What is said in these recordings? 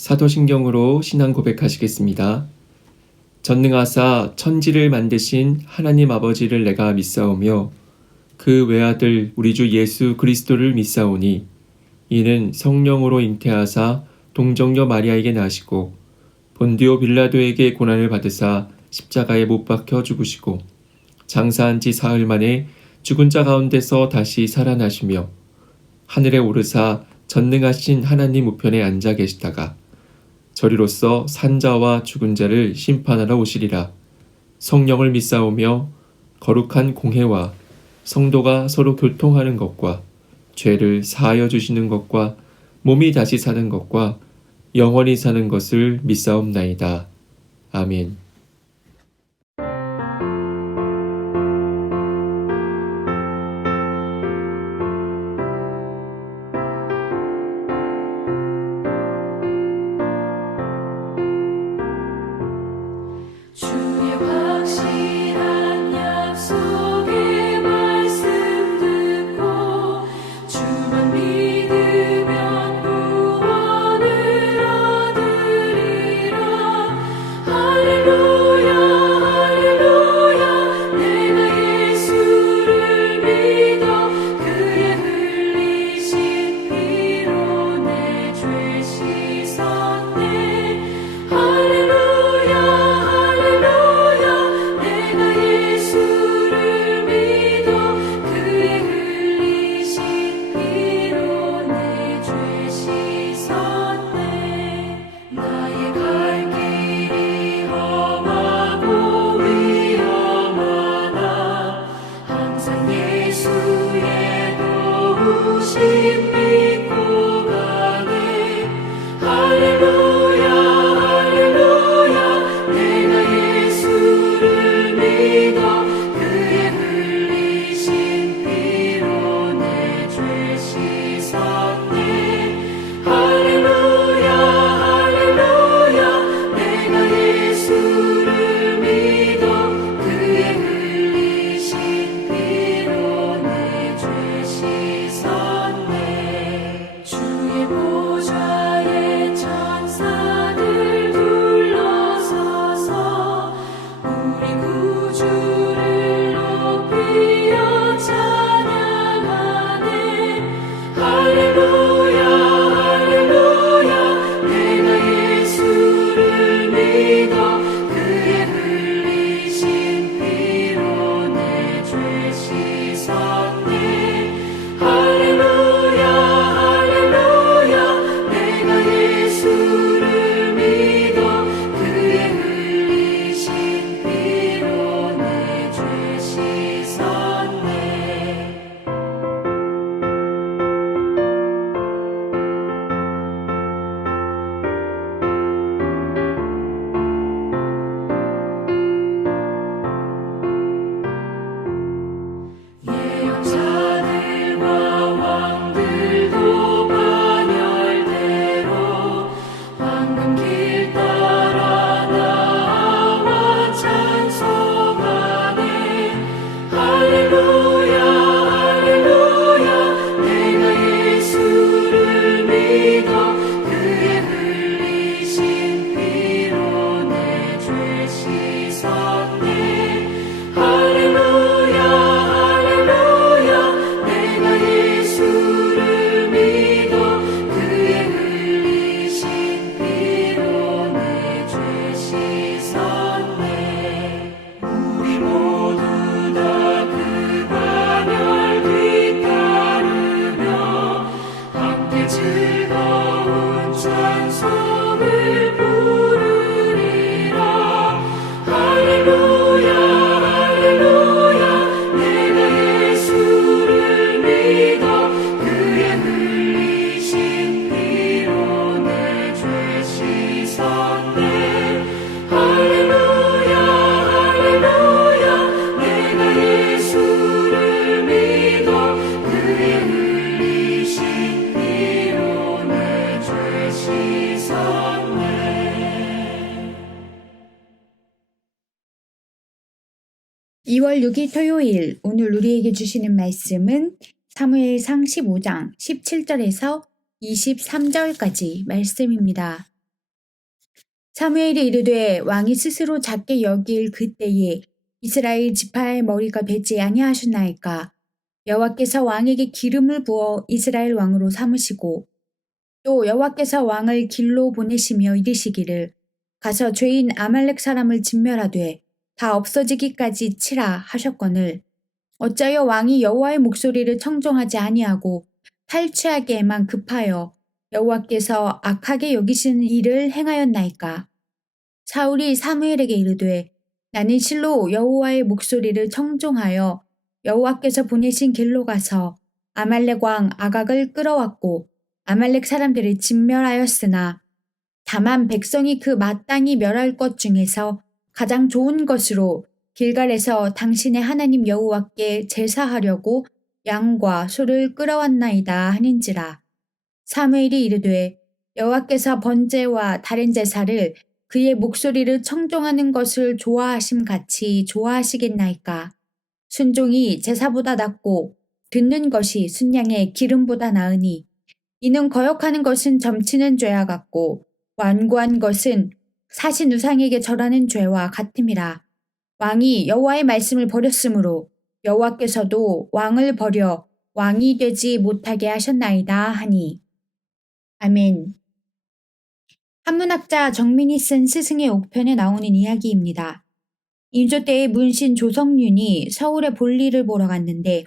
사도신경으로 신앙 고백하시겠습니다. 전능하사 천지를 만드신 하나님 아버지를 내가 믿사오며 그 외아들 우리 주 예수 그리스도를 믿사오니 이는 성령으로 잉태하사 동정녀 마리아에게 나시고 본디오 빌라도에게 고난을 받으사 십자가에 못 박혀 죽으시고 장사한 지 사흘 만에 죽은 자 가운데서 다시 살아나시며 하늘에 오르사 전능하신 하나님 우편에 앉아 계시다가 저리로서 산자와 죽은 자를 심판하러 오시리라. 성령을 믿사오며 거룩한 공회와 성도가 서로 교통하는 것과 죄를 사하여 주시는 것과 몸이 다시 사는 것과 영원히 사는 것을 믿사옵나이다. 아멘. 주의 확실한 약속의 말씀 듣고 주만 믿으면 구원을 얻으리라. 할렐루야 할렐루야 내가 예수를 믿어 그의 흘리신 피로 내 죄 씻었네. 할렐루야 할렐루야 내가 예수를 믿어 그의 흘리신 피로 내 죄 씻었네. 나의 갈 길이 험하고 위험하나 항상 예수의 도우심 믿고 가네. 할렐루야 할렐루야 내가 예수를 믿어 그의 흘리신 피로 내 죄 씻었네. 할렐루야 할렐루야 내가 예수를 믿어 그의 흘리신 피로 내 죄 씻었네. 주의 보좌에 천사들 둘러서서 우리 구주를 높이어 찬양하네. 할렐루야 할렐루야 내가 예수를 믿어 그의 흘리신 피로 내 죄 씻었네. 할렐루야 할렐루야 내가 예수를 믿어 그의 흘리신 피로 내 죄 씻었네. 예언자들과 왕들도 반열대로 황금 길 따라 나와 찬송하네. 할렐루야 할렐루야 내가 예수를 믿어 그의 흘리신 피로 내 죄 씻었네. 할렐루야 할렐루야 내가 예수를 믿어 그의 흘리신 피로 내 죄 씻었네. 우리 모두 다 그 반열 뒤따르며 함께 즐거운 찬송을 부르리라. 할렐루야 할렐루야 내가 예수를 믿어 그의 흘리신 피로 내 죄 씻었네. 할렐루야 할렐루야 내가 예수를 믿어 그의 흘리신 피로 내 죄 씻었네. 2월 6일 토요일, 오늘 우리에게 주시는 말씀은 사무엘상 15장 17절에서 23절까지 말씀입니다. 사무엘이 이르되 왕이 스스로 작게 여길 그때에 이스라엘 지파의 머리가 되지 아니하셨나이까. 여호와께서 왕에게 기름을 부어 이스라엘 왕으로 삼으시고 또 여호와께서 왕을 길로 보내시며 이르시기를 가서 죄인 아말렉 사람을 진멸하되 다 없어지기까지 치라 하셨거늘 어찌하여 왕이 여호와의 목소리를 청종하지 아니하고 탈취하기에만 급하여 여호와께서 악하게 여기시는 일을 행하였나이까. 사울이 사무엘에게 이르되 나는 실로 여호와의 목소리를 청종하여 여호와께서 보내신 길로 가서 아말렉 왕 아각을 끌어왔고 아말렉 사람들을 진멸하였으나 다만 백성이 그 마땅히 멸할 것 중에서 가장 좋은 것으로 길갈에서 당신의 하나님 여호와께 제사하려고 양과 소를 끌어왔나이다 하는지라. 사무엘이 이르되 여호와께서 번제와 다른 제사를 그의 목소리를 청종하는 것을 좋아하심 같이 좋아하시겠나이까. 순종이 제사보다 낫고 듣는 것이 순양의 기름보다 나으니 이는 거역하는 것은 점치는 죄와 같고 완고한 것은 사신 우상에게 절하는 죄와 같음이라. 왕이 여호와의 말씀을 버렸으므로 여호와께서도 왕을 버려 왕이 되지 못하게 하셨나이다 하니. 아멘. 한문학자 정민이 쓴 스승의 옥편에 나오는 이야기입니다. 인조 때의 문신 조성윤이 서울에 볼일을 보러 갔는데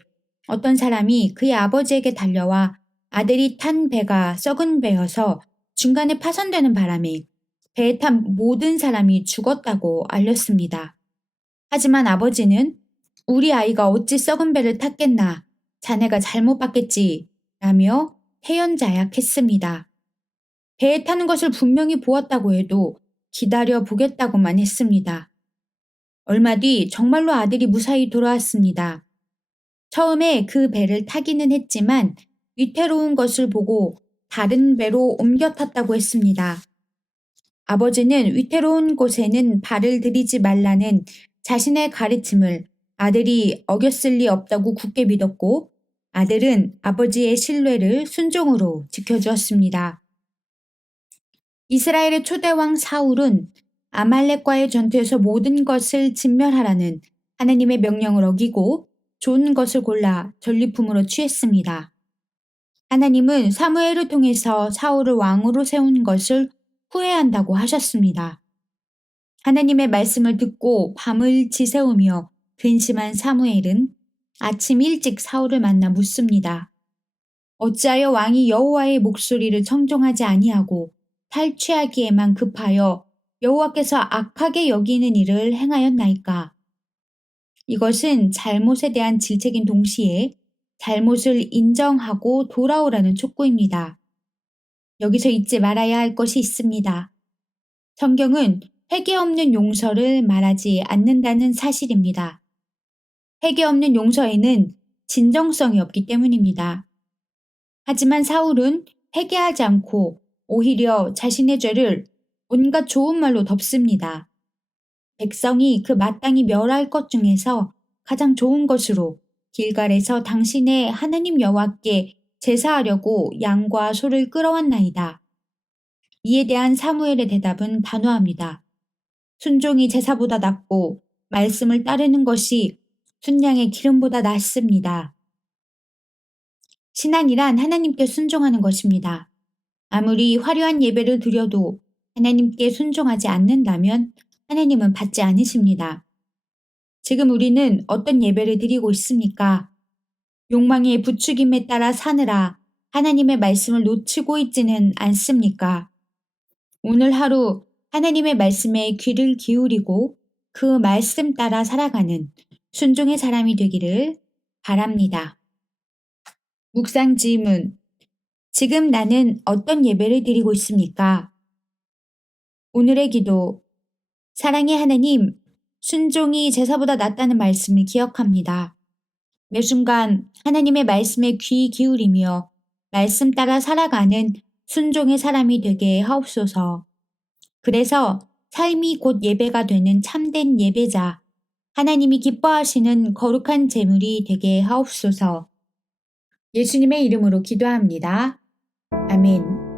어떤 사람이 그의 아버지에게 달려와 아들이 탄 배가 썩은 배여서 중간에 파손되는 바람에 배에 탄 모든 사람이 죽었다고 알렸습니다. 하지만 아버지는 우리 아이가 어찌 썩은 배를 탔겠나, 자네가 잘못 봤겠지 라며 태연자약했습니다. 배에 타는 것을 분명히 보았다고 해도 기다려 보겠다고만 했습니다. 얼마 뒤 정말로 아들이 무사히 돌아왔습니다. 처음에 그 배를 타기는 했지만 위태로운 것을 보고 다른 배로 옮겨 탔다고 했습니다. 아버지는 위태로운 곳에는 발을 들이지 말라는 자신의 가르침을 아들이 어겼을 리 없다고 굳게 믿었고 아들은 아버지의 신뢰를 순종으로 지켜주었습니다. 이스라엘의 초대왕 사울은 아말렉과의 전투에서 모든 것을 진멸하라는 하나님의 명령을 어기고 좋은 것을 골라 전리품으로 취했습니다. 하나님은 사무엘을 통해서 사울을 왕으로 세운 것을 후회한다고 하셨습니다. 하나님의 말씀을 듣고 밤을 지새우며 근심한 사무엘은 아침 일찍 사울을 만나 묻습니다. 어찌하여 왕이 여호와의 목소리를 청종하지 아니하고 탈취하기에만 급하여 여호와께서 악하게 여기는 일을 행하였나이까? 이것은 잘못에 대한 질책인 동시에 잘못을 인정하고 돌아오라는 촉구입니다. 여기서 잊지 말아야 할 것이 있습니다. 성경은 회개 없는 용서를 말하지 않는다는 사실입니다. 회개 없는 용서에는 진정성이 없기 때문입니다. 하지만 사울은 회개하지 않고 오히려 자신의 죄를 온갖 좋은 말로 덮습니다. 백성이 그 마땅히 멸할 것 중에서 가장 좋은 것으로 길갈에서 당신의 하나님 여호와께 제사하려고 양과 소를 끌어왔나이다. 이에 대한 사무엘의 대답은 단호합니다. 순종이 제사보다 낫고 말씀을 따르는 것이 순양의 기름보다 낫습니다. 신앙이란 하나님께 순종하는 것입니다. 아무리 화려한 예배를 드려도 하나님께 순종하지 않는다면 하나님은 받지 않으십니다. 지금 우리는 어떤 예배를 드리고 있습니까? 욕망의 부추김에 따라 사느라 하나님의 말씀을 놓치고 있지는 않습니까? 오늘 하루 하나님의 말씀에 귀를 기울이고 그 말씀 따라 살아가는 순종의 사람이 되기를 바랍니다. 묵상 질문. 지금 나는 어떤 예배를 드리고 있습니까? 오늘의 기도. 사랑의 하나님, 순종이 제사보다 낫다는 말씀을 기억합니다. 매 순간 하나님의 말씀에 귀 기울이며 말씀 따라 살아가는 순종의 사람이 되게 하옵소서. 그래서 삶이 곧 예배가 되는 참된 예배자, 하나님이 기뻐하시는 거룩한 제물이 되게 하옵소서. 예수님의 이름으로 기도합니다. 아멘.